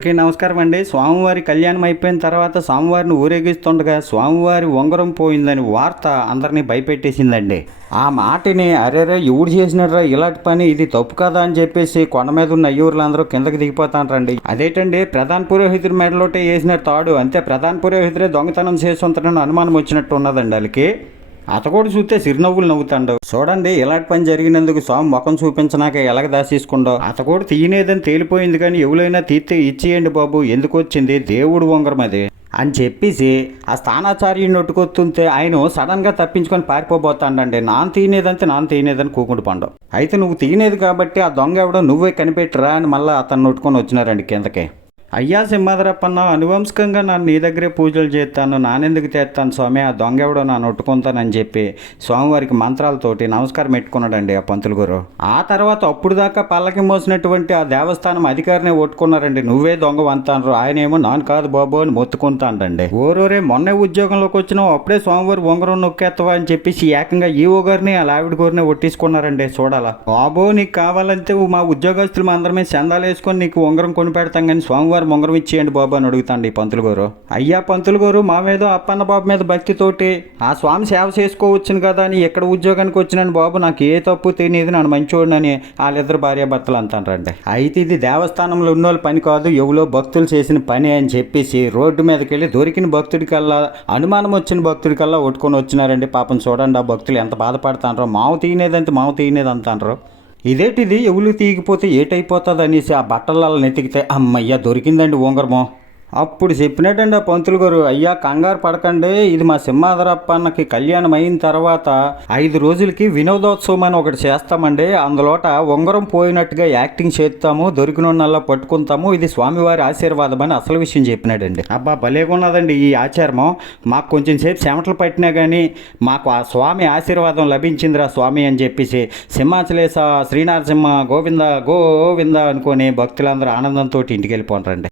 Okay, నమస్కారం అండి. స్వామివారి కళ్యాణం అయిపోయిన తర్వాత స్వామివారిని ఊరేగిస్తుండగా స్వామివారి ఉంగరం పోయిందని వార్త అందరినీ భయపెట్టేసిందండి. ఆ మాటని అరేరే ఎవడు చేసినట్రా ఇలాంటి పని, ఇది తప్పు కదా అని చెప్పేసి కొండ మీద ఉన్న అయ్యూర్లందరూ కిందకి దిగిపోతాంటారండి. అదేంటండి, ప్రధాన పురోహితుడి మెడలోటే వేసిన తాడు, అంతే ప్రధాన పురోహితుడే దొంగతనం చేసి ఉంటారని అనుమానం వచ్చినట్టు ఉన్నదండి వాళ్ళకి. అతగోడు చూస్తే చిరునవ్వులు నవ్వుతాడు. చూడండి, ఇలాంటి పని జరిగినందుకు స్వామి ముఖం చూపించనాక ఎలాగ దాచేసుకుండో. అతగోడు తీయనేదని తేలిపోయింది, కానీ ఎవరైనా తీస్తే ఇచ్చేయండి బాబు, ఎందుకు వచ్చింది దేవుడు ఉంగరం అది అని చెప్పేసి ఆ స్థానాచార్యుని నొట్టుకొస్తుంటే ఆయన సడన్గా తప్పించుకొని పారిపోబోతాడండి. నాన్న తీయనేదని కూకుంటు పండు. అయితే నువ్వు తీయనేది కాబట్టి ఆ దొంగ ఎవడో నువ్వే కనిపెట్టరా అని మళ్ళీ అతను నొట్టుకొని వచ్చినారండి కిందకి. అయ్యా సింహాద్రప్పన్న, అనువంశికంగా నన్ను నీ దగ్గరే పూజలు చేస్తాను, నానెందుకు చేస్తాను స్వామి, ఆ దొంగ ఎవడో నా నొట్టుకుంటానని చెప్పి స్వామివారికి మంత్రాలతోటి నమస్కారం పెట్టుకున్నాడండి ఆ పంతులు గారు. ఆ తర్వాత అప్పుడు దాకా పల్లకి మోసినటువంటి ఆ దేవస్థానం అధికారిని ఒట్టుకున్నారండి. నువ్వే దొంగ అంటారు, ఆయన ఏమో నాన్న కాదు బాబు అని మొత్తుకుంటాండండి. ఓరోరే, మొన్నే ఉద్యోగంలోకి వచ్చినావు, అప్పుడే స్వామివారి ఉంగరం నొక్కేస్తావా అని చెప్పేసి ఏకంగా ఈవో గారిని ఆ ఆవిడ గారిని ఒట్టేసుకున్నారండి. చూడాలా బాబో, నీకు కావాలంటే మా ఉద్యోగస్తులు అందరమే చందాలు వేసుకొని నీకు ఉంగరం కొని పెడతాం, కానీ స్వామివారి ఉంగరం ఇచ్చేయండి బాబు అని అడుగుతాండి ఈ పంతులు గారు. అయ్యా పంతులు గారు, మా మీద అప్పన్న బాబు మీద భక్తితోటి ఆ స్వామి సేవ చేసుకోవచ్చును కదా అని ఎక్కడ ఉద్యోగానికి వచ్చినాను బాబు, నాకు ఏ తప్పు తెలియదు, నన్ను మంచోడని వాళ్ళిద్దరు భార్యాభర్తలు అంటారండి. అయితే ఇది దేవస్థానంలో ఉన్నోళ్ళ పని కాదు, ఎవరో భక్తులు చేసిన పని అని చెప్పేసి రోడ్డు మీదకి వెళ్ళి దొరికిన భక్తుడికల్లా, అనుమానం వచ్చిన భక్తుడికల్లా ఒట్టుకొని వచ్చినారండి. పాపం చూడండి ఆ భక్తులు ఎంత బాధపడతాండ్రో. మావు తీయనేది అంటారు. ఇదేటిది ఎవరు తీగిపోతే ఏటైపోతుంది అనేసి ఆ బట్టలలో నెతికితే అమ్మయ్య దొరికిందండి ఉంగరము. అప్పుడు చెప్పినట్టండి ఆ పంతులు గారు, అయ్యా కంగారు పడకండి, ఇది మా సింహాద్రప్పన్నకి కళ్యాణం అయిన తర్వాత 5 రోజులకి వినోదోత్సవం అని ఒకటి చేస్తామండి. అందులోట ఉంగరం పోయినట్టుగా యాక్టింగ్ చేస్తాము, దొరికినోళ్ళ పట్టుకుంటాము, ఇది స్వామివారి ఆశీర్వాదం అని అసలు విషయం చెప్పినాడండి. అబ్బా భలేగా ఉన్నదండి ఈ ఆచారము. మాకు కొంచెం సేపు చెమటలు పట్టినా కానీ మాకు ఆ స్వామి ఆశీర్వాదం లభించిందిరా స్వామి అని చెప్పేసి సింహాచలేశ శ్రీనరసింహ గోవింద గోవింద అనుకొని భక్తులందరూ ఆనందంతో ఇంటికి వెళ్ళిపోతారండి.